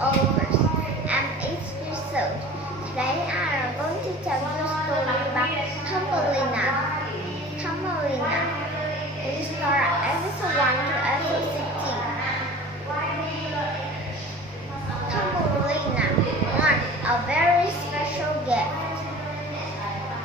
over. I'm 8 years old. Today I am going to tell you a story about Thumbelina. Thumbelina. We start episode 1 to episode 16. Thumbelina won a very special gift.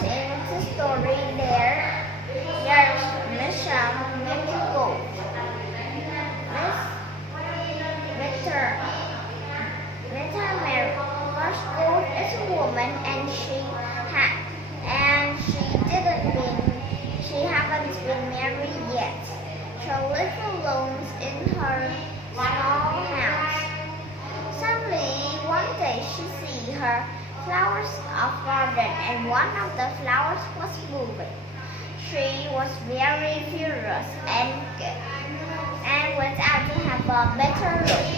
In the story there's Mr. Gold. Mr. Mary first Gold is a woman and she haven't been married yet. She lives alone in her small house. Suddenly one day she sees her flowers of garden and one of the flowers was moving. She was very furious and went out to have a better look.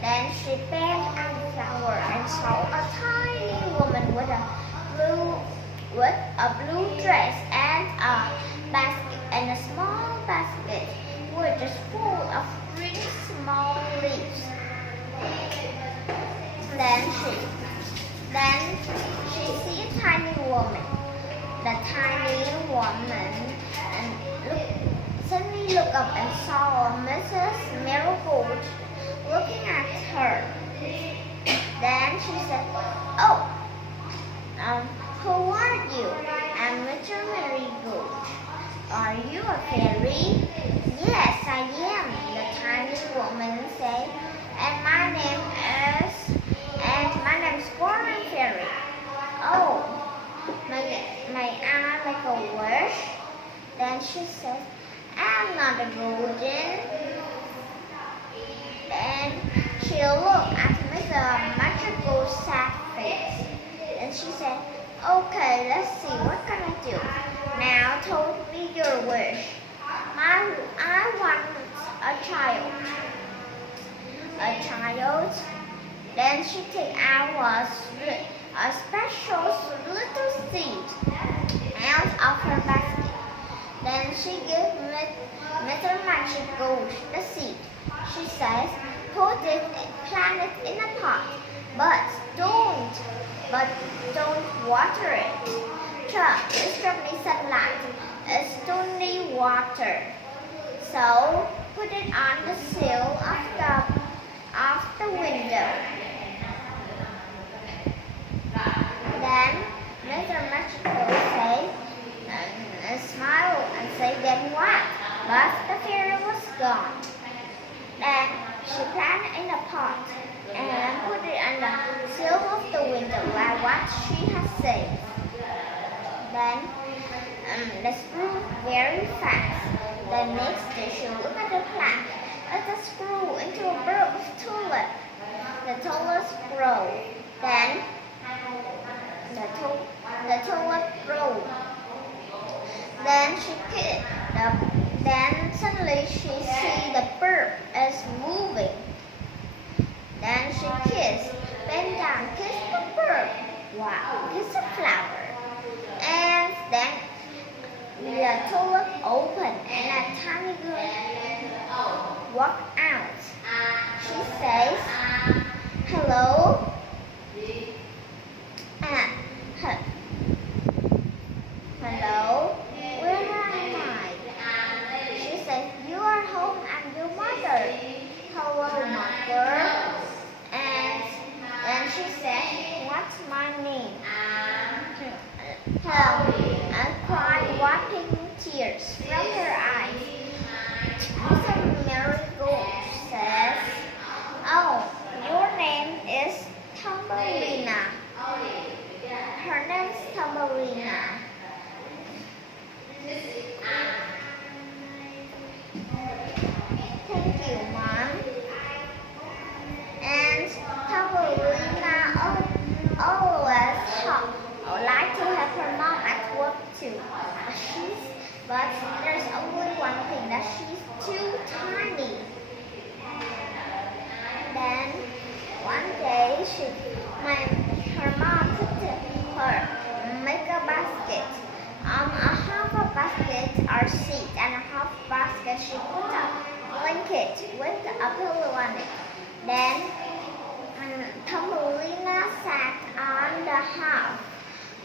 Then she picked up the flower and saw a tiny woman with a blue dress and a basket and a small basket which is full of green small leaves. Then she sees a tiny woman. The tiny woman suddenly looked up and saw Mrs. Marigold looking at her. Then she said, "Oh, who are you? I'm Mr. Marigold. Are you a fairy?" "Yes, I am," the tiny woman said. And my name is Golden Fairy." "Oh, may I make a wish?" Then she said, "I'm not a golden." Then she looked at Mr. Magical sad face. And she said, "Okay, let's see, what can I do? Now tell me your wish." I want a child." Then she took out a special little seed out of her basket. Then she gave Mr. Magical the seed. She says, plant it in a pot, but don't water it. Mr. Sunlight is only water. So put it on the sill of the window. Then Mr. Magical smiled and said, "Then what?" But the fairy was gone. Then she planted in a pot and put it on the sill of the window like what she had said. Then this grew very fast. The next day she looked at the plant. It just grew into a bulb of tulip. The tulips grew. Then the tulip grew. Then suddenly she see the bird is moving. Then she bent down, kissed the bird. Wow, kissed the flower. And then the tulip opened and a tiny girl walked out. She says, "Hello." "Hello, where am I?" She says, "You are home, I'm your mother." "Hello, mother." And she said, "What's my name?" And cried, wiping tears from her eyes. Mr. Marigold says, "Oh, your name is Thumbelina." Her name's Thumbelina. Thank you, Mom. And Thumbelina always like to have her mom at work too. But there's only one thing, that she's too tiny. Then one day her mom took her make a basket. A half a basket are seeds and a half basket she put a blanket with a pillow on it. Then Thumbelina sat on the half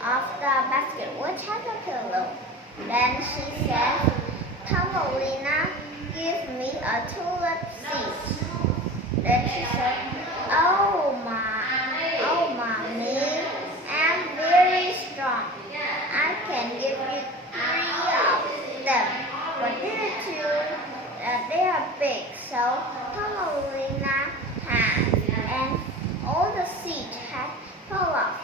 of the basket which had a pillow. Then she said, Thumbelina, give me a tulip seed. Then she said, oh mommy, I'm very strong. I can give you 3 of them. But these 2, they are big. So Thumbelina had, and all the seeds had fall off.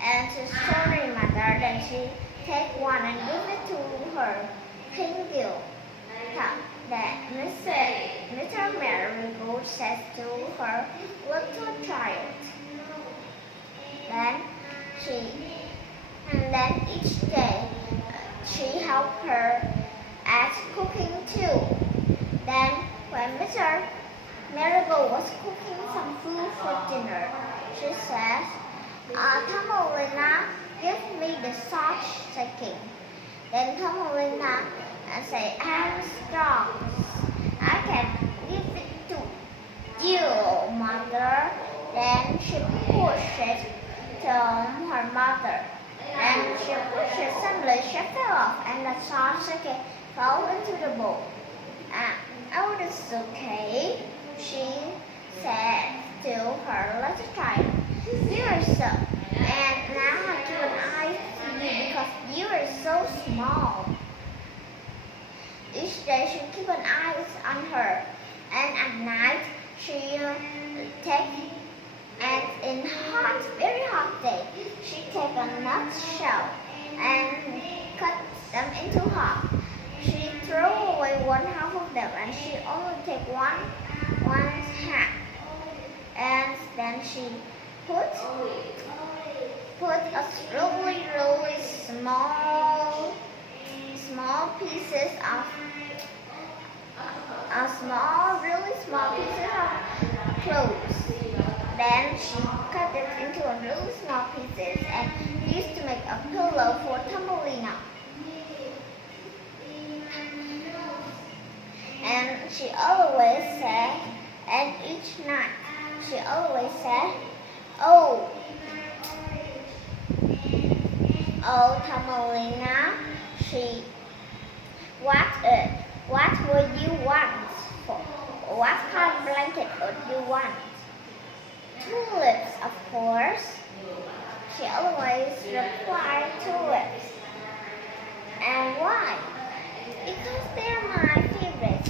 And she sorry mother, then she take one and give it to her penguin. That Mr. Marigold says to her little child. Then each day she helped her at cooking too. Then when Mr. Marigold was cooking some food for dinner, she says, Thumbelina, give me the sauce shaking. Then Thumbelina say, I'm strong. I can give it to you, mother. Then she pushed it to her mother. Then she pushed it, suddenly she fell off and the sauce shaking fell into the bowl. Oh, this is okay, she said to her little child. You are so, and now I keep an eye on you because you are so small. Each day she keep an eye on her, and at night she take, and in very hot day, she take a nut shell and cut them into half. She throw away 1/2 of them, and she only take one half, and then she put a really small pieces of really small pieces of clothes. Then she cut it into really small pieces and used to make a pillow for Thumbelina. And she always said, and each night she always said, oh Thumbelina, what would you want? What kind of blanket would you want? Tulips, of course. She always replied, tulips. And why? Because they're my favorite.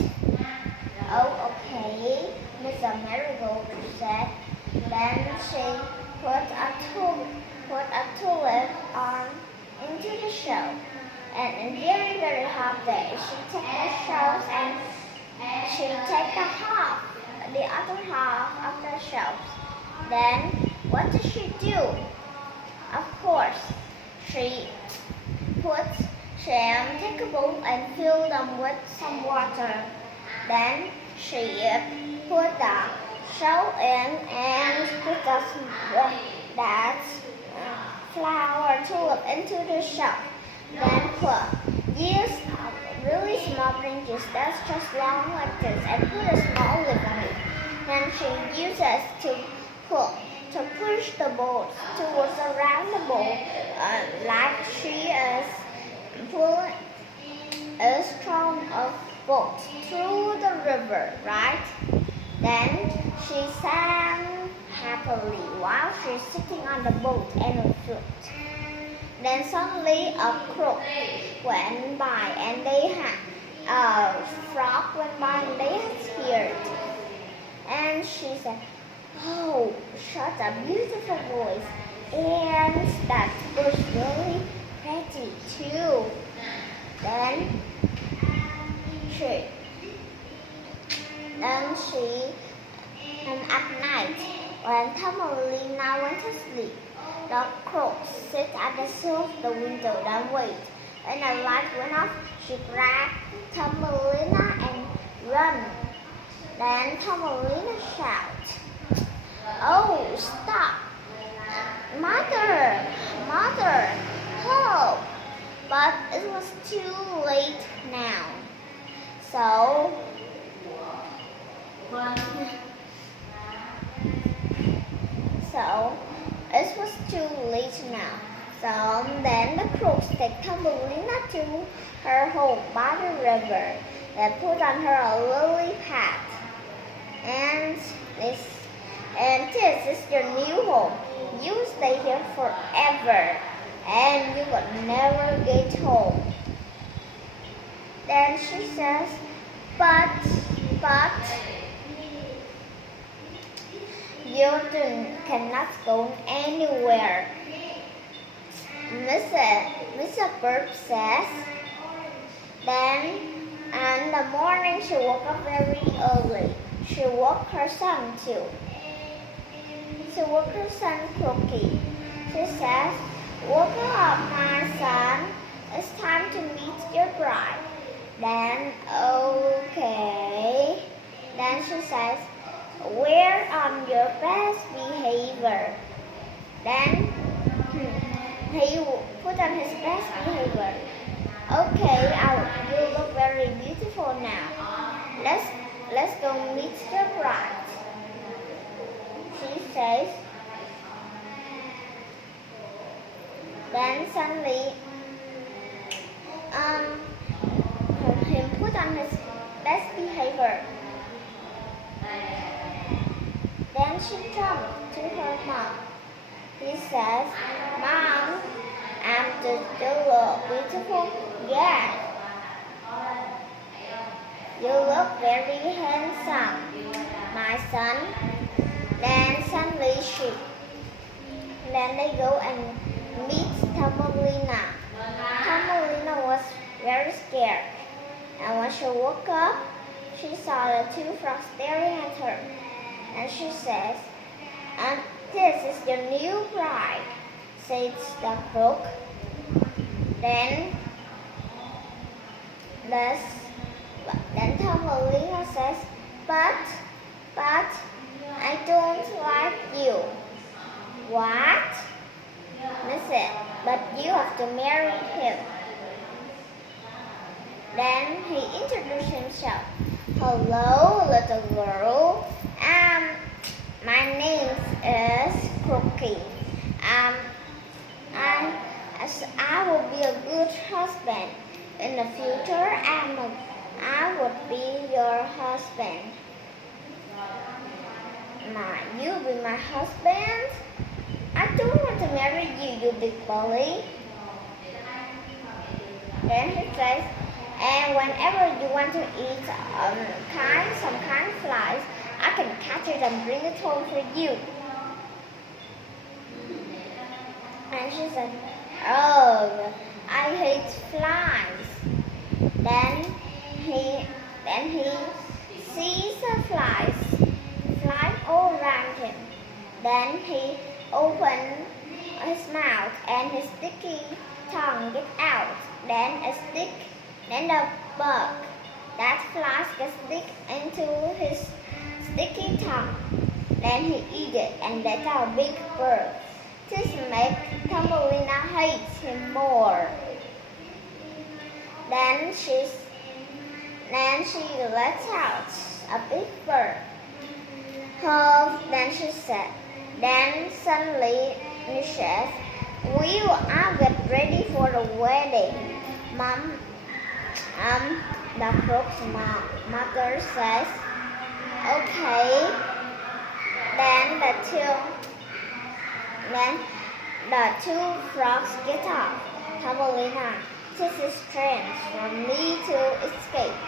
Oh, okay, Mr. Marigold said. Then she put a tulip on into the shell. And in very, very hot day, she took the shells and she take the other half of the shells. Then what did she do? Of course, she take a bowl and fill them with some water. Then she put the shell in and put that flower tulip into the shell. Then use really small branches that's just long like this and put a small lid on it. Then she uses to push the boat towards around the boat like she is pulling a strong boat through the river, right? Then she sang happily while she's sitting on the boat and a flute. Then suddenly a crow went by and they had a frog went by and they had scared. And she said, oh, such a beautiful voice, and that was really pretty too. Then at night, when Thumbelina went to sleep, the crow sit at the sill of the window and wait. When the light went off, she grabbed Thumbelina and ran. Then Thumbelina shouted, oh, stop! Mother! Help! But it was too late now. So So it was too late now. So then the crooks take Thumbelina to her home by the river. They put on her a lily pad. And this is your new home. You stay here forever, and you will never get home. Then she says, but you cannot go anywhere. Mr. Bird says. Then in the morning she woke up very early. She woke her son too. She woke her son Cookie. She says, "Wake up, my son. It's time to meet your bride." Then, okay. Then she says, "Wear on your best behavior." Then he put on his best behavior. "Okay, you look very beautiful now. Let's go meet the bride," she says. Then suddenly, he put on his best behavior. Then she jumped to her mom. He says, "Mom, do you look beautiful?" "Yes. You look very handsome, my son." Then suddenly they go and meet Thumbelina. Thumbelina was very scared, and when she woke up, she saw the two frogs staring at her. And she says, "And this is your new bride," says the crook. Then Thumbelina says, but I don't like you." "What?" "Listen, but you have to marry him." Then he introduced himself. "Hello, little girl. My name is Cookie. I will be a good husband. In the future, I would be your husband." "You'll be my husband? I don't want to marry you, you big bully." Then he says, "And whenever you want to eat some kind of flies, I can catch it and bring it home for you." And she said, "Oh, I hate flies." Then he sees the flies fly all around him. Then he opened his mouth and his sticky tongue get out. Then the bug that flies gets stick into his sticky tongue. Then he eat it and let out a big bird. This makes Thumbelina hate him more. Then she lets out a big bird. Then she said. Then suddenly she says, "We are get ready for the wedding." Mom, the crook's mother says, "Okay." Then the two frogs get up. "Thumbelina, this is strange for me to escape."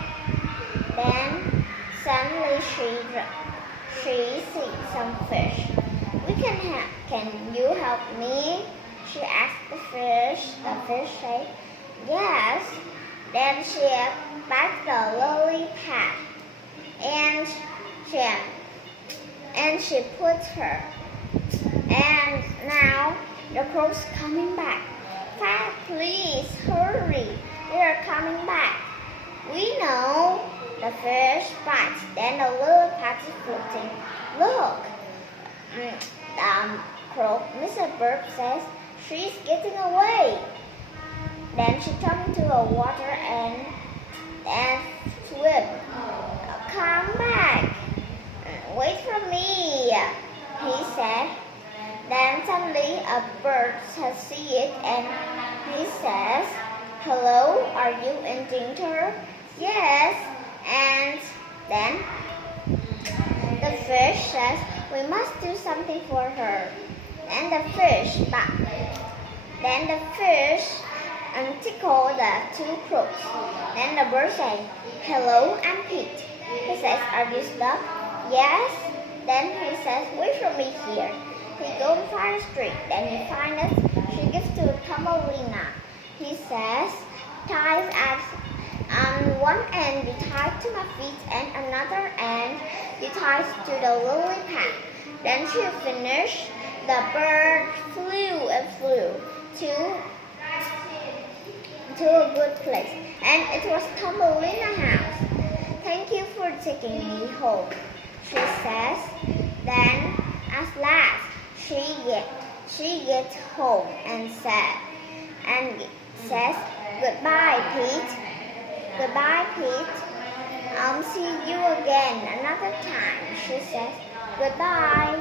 Then suddenly she sees some fish. Can you help me?" she asked the fish. The fish said, "Yes." Then she bites the lily pad and she puts her. And now the crow's coming back. Please hurry, they are coming back." "We know." The fish bites. Then the lily pad is floating. "Look." Mr. Bird says, "She's getting away." Then she jumped into the water and swim. "Come back. Wait for me," he said. Then suddenly a bird sees it and he says, "Hello, are you in danger?" "Yes." And then the fish says, "We must do something for her." And the fish tickled the two crooks. Then the bird says, "Hello, I'm Pete." He says, "Are you stuck?" "Yes." Then he says, "Wait for me here." He goes and finds the street. Then he finds it. She gives to Thumbelina. He says, "Ties at one end you tie to my feet, and another end you tie to the lily pad." Then she finished. The bird flew and flew to a good place, and it was Thumbelina's house. "Thank you for taking me home," she says. Then at last she gets home and says, "Goodbye, Pete. Goodbye, Pete. I'll see you again another time," she says. "Goodbye."